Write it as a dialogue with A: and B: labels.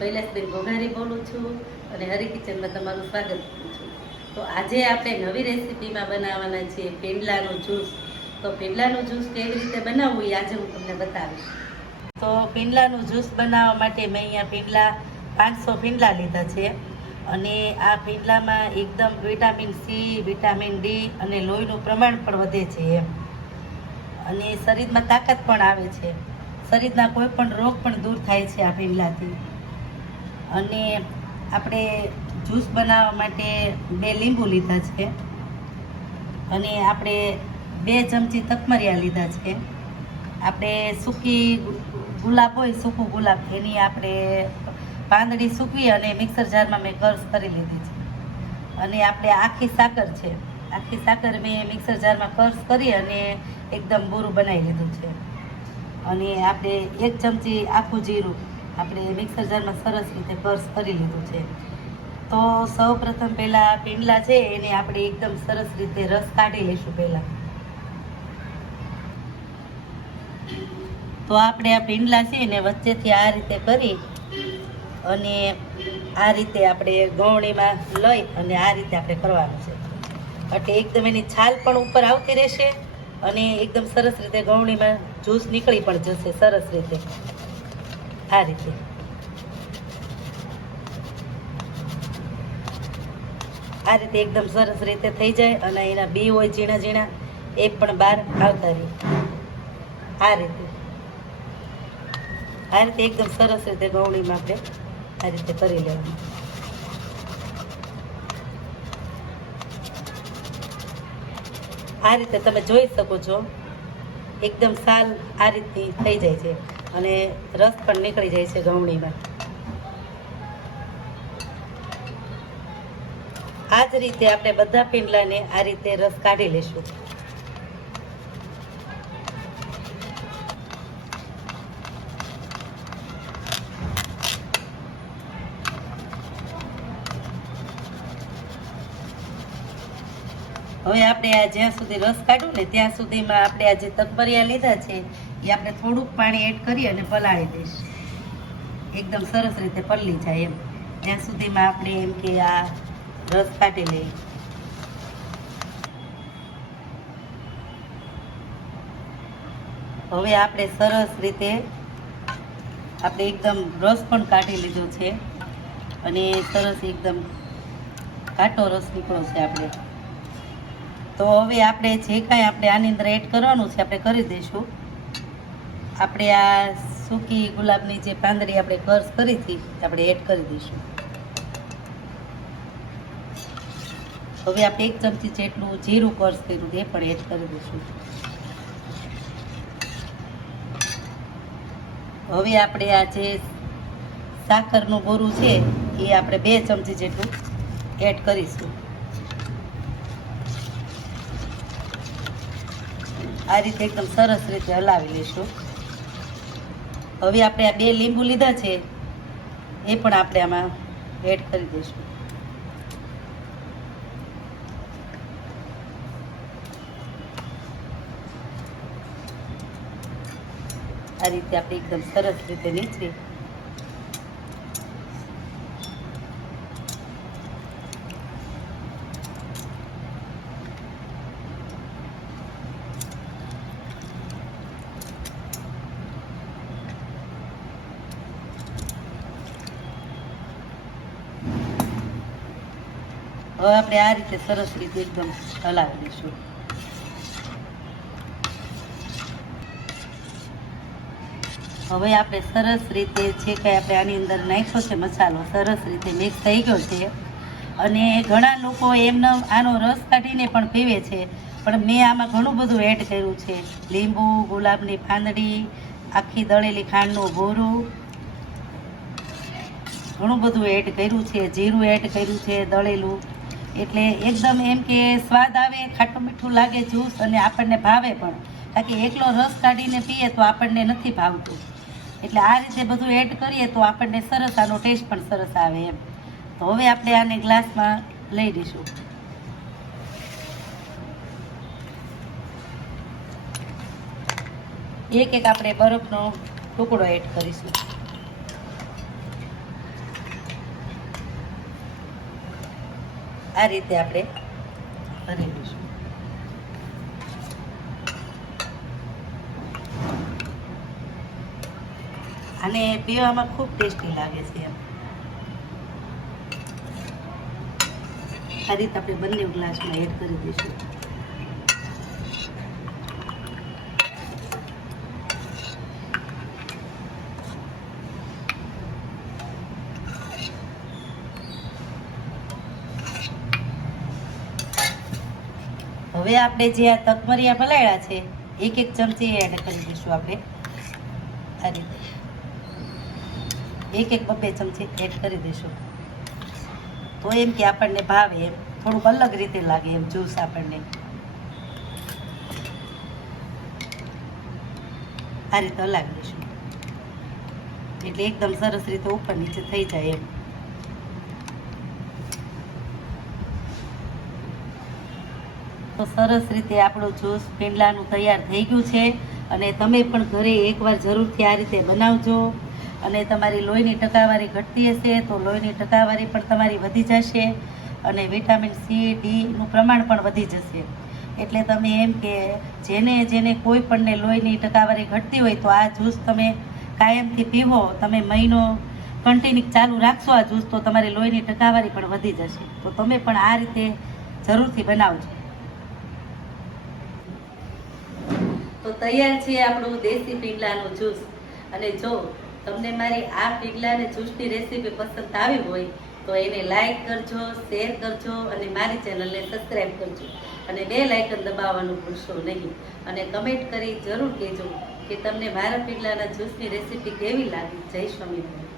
A: કૈલાસબેન ઘોઘારી બોલું છું અને હરી કિચનમાં તમારું સ્વાગત કરું છું. તો આજે આપણે નવી રેસીપીમાં બનાવવાના છીએ પેંડલાનું જ્યુસ તો પેંડલાનું જ્યુસ કેવી રીતે બનાવવું એ આજે હું તમને બતાવીશ. તો પીંડલાનું જ્યુસ બનાવવા માટે મેં અહીંયા પીંડલા પાંચસો પેંડલા લીધા છે. અને આ પીંડલામાં એકદમ વિટામિન સી વિટામિન ડી અને લોહીનું પ્રમાણ પણ વધે છે. એમ અને શરીરમાં તાકાત પણ આવે છે. શરીરના કોઈ પણ રોગ પણ દૂર થાય છે આ પીંડલાથી. અને આપણે જ્યુસ બનાવવા માટે બે લીંબુ લીધા છે. અને આપણે બે ચમચી તકમરિયા લીધા છે. આપણે સૂકી ગુલાબ હોય સૂકું ગુલાબ, એની આપણે પાંદડી સૂકવી અને મિક્સર જારમાં મેં કર્સ કરી લીધી છે. અને આપણે આખી સાકર છે. આખી સાકર મેં મિક્સર જારમાં કર્સ કરી અને એકદમ બૂરું બનાવી લીધું છે. અને આપણે એક ચમચી આખું જીરું આપણે મિક્સર જારમાં સરસ રીતે પર્સ કરી લીધું છે. તો સૌ પ્રથમ પહેલાં પીંડલા છે, એને આપણે એકદમ સરસ રીતે રસ કાઢી લઈશું પહેલાં. તો આપણે આ પીંડલા છે એને વચ્ચેથી આ રીતે કરી અને આ રીતે આપણે ગવણીમાં લઈ અને આ રીતે આપણે કરવાનું છે. એટલે એકદમ એની છાલ પણ ઉપર આવતી રહેશે અને એકદમ સરસ રીતે ગવણીમાં જ્યુસ નીકળી પણ જશે સરસ રીતે. આ રીતે આ રીતે એકદમ સરસ રીતે થઈ જાય અને એના બી હોય ઝીણા ઝીણા એ પણ બહાર આવતા રહે. આ રીતે. આ રીતે એકદમ સરસ રીતે ગૌણીમાં આપણે આ રીતે કરી લેવાનું. આ રીતે તમે જોઈ શકો છો, એકદમ સાલ આ રીતની થઈ જાય છે. અને રસ પણ નીકળી જાય છે ગવણીમાં આ જ રીતે આપણે બધા પીંડલાને આ રીતે રસ કાઢી લેશું. હવે આપણે આ જ્યાં સુધી રસ કાઢ્યું ને ત્યાં સુધીમાં આપણે આ જે તકબરિયા લીધા છે એ આપણે થોડુંક પાણી એડ કરી અને પલાળી દઈશું. એકદમ સરસ રીતે પલળી જાય એમ. ત્યાં સુધીમાં આપણે એમ કે આ રસ કાઢી લઈએ. હવે આપણે સરસ રીતે આપણે એકદમ રસ પણ કાઢી લીધો છે. અને સરસ એકદમ ઘાટો રસ નીકળો છે આપણે. તો હવે આપણે જે કાંઈ આપણે આની અંદર એડ કરવાનું છે, આપણે કરી દઈશું. આપણે આ સૂકી ગુલાબની જે પાંદડી આપણે કર્સ કરી હતી, આપણે એડ કરી દઈશું. હવે આપણે એક ચમચી જેટલું જીરું કર્સ કર્યું એ પણ એડ કરી દઈશું. હવે આપણે આ જે સાકરનું બોરું છે, એ આપણે બે ચમચી જેટલું એડ કરીશું. આ રીતે એકદમ સરસ રીતે હલાવી લઈશું. હવે આપણે આ બે લીંબુ લીધા છે, એ પણ આપણે આમાં એડ કરી દઈશું. આ રીતે આપણે એકદમ સરસ રીતે નીચરી હવે આપણે આ રીતે સરસ રીતે એકદમ હલાવી દઈશું. હવે આપણે સરસ રીતે જે કંઈ આપણે આની અંદર નાખ્યો છે મસાલો, સરસ રીતે મિક્સ થઈ ગયો છે. અને ઘણા લોકો એમનો આનો રસ કાઢીને પણ પીવે છે. પણ મેં આમાં ઘણું બધું એડ કર્યું છે. લીંબુ, ગુલાબની પાંદડી, આખી દળેલી ખાંડનું ભોરું. ઘણું બધું એડ કર્યું છે, જીરું એડ કર્યું છે, દળેલું. એટલે એકદમ એમ કે સ્વાદ આવે, ખાટું મીઠું લાગે જ્યુસ અને આપણને ભાવે પણ. કારણ કે એકલો રસ કાઢીને પીએ તો આપણને નથી ભાવતું. એટલે આ રીતે બધું એડ કરીએ તો આપણને સરસ, આનો ટેસ્ટ પણ સરસ આવે એમ. તો હવે આપણે આને ગ્લાસમાં લઈ દઈશું એક એક આપણે બરફનો ટુકડો એડ કરીશું. આ રીતે આપણે ભરી લઈશું અને પીવામાં ખૂબ ટેસ્ટી લાગે છે એમ. આ રીતે આપણે બંને ગ્લાસમાં એડ કરી દઈશું. હવે આપણે જે આ તકમરિયા પલાળ્યા છે, એક એક ચમચી એડ કરી દઈશું આપણે. આ રીતે. એક એક બબે ચમચી એડ કરી દઈશું. તો એમ કે આપણને ભાવે એમ. થોડુંક અલગ રીતે લાગે એમ જ્યુસ આપણને. આ રીતે અલગ દઈશું. એટલે એકદમ સરસ રીતે ઉપર નીચે થઈ જાય એમ. તો સરસ રીતે આપણું જ્યુસ પીંડલાનું તૈયાર થઈ ગયું છે અને તમે પણ ઘરે એકવાર જરૂરથી આ રીતે બનાવજો. અને તમારી લોહીની ટકાવારી ઘટતી હશે તો લોહીની ટકાવારી પણ તમારી વધી જશે અને વિટામિન સી ડીનું પ્રમાણ પણ વધી જશે. એટલે તમે એમ કે જેને જેને કોઈ પણને લોહીની ટકાવારી ઘટતી હોય તો આ જ્યુસ તમે કાયમથી પીવો. તમે મહિનો કન્ટિન્યુ ચાલુ રાખશો આ જ્યુસ તો તમારી લોહીની ટકાવારી પણ વધી જશે. તો તમે પણ આ રીતે જરૂરથી બનાવજો. તો તૈયાર છે આપણું દેશી પીગલાનું જ્યુસ અને જો તમને મારી આ પીગલા અને જ્યુસની રેસીપી પસંદ આવી હોય, તો એને લાઈક કરજો શેર કરજો અને મારી ચેનલને સબસ્ક્રાઈબ કરજો. અને બે લાઇકન દબાવવાનું ભૂલશો નહીં. અને કમેન્ટ કરી જરૂર કહેજો કે તમને મારા પીગલાના જ્યુસની રેસીપી કેવી લાગી? જય સ્વામિનારાયણ.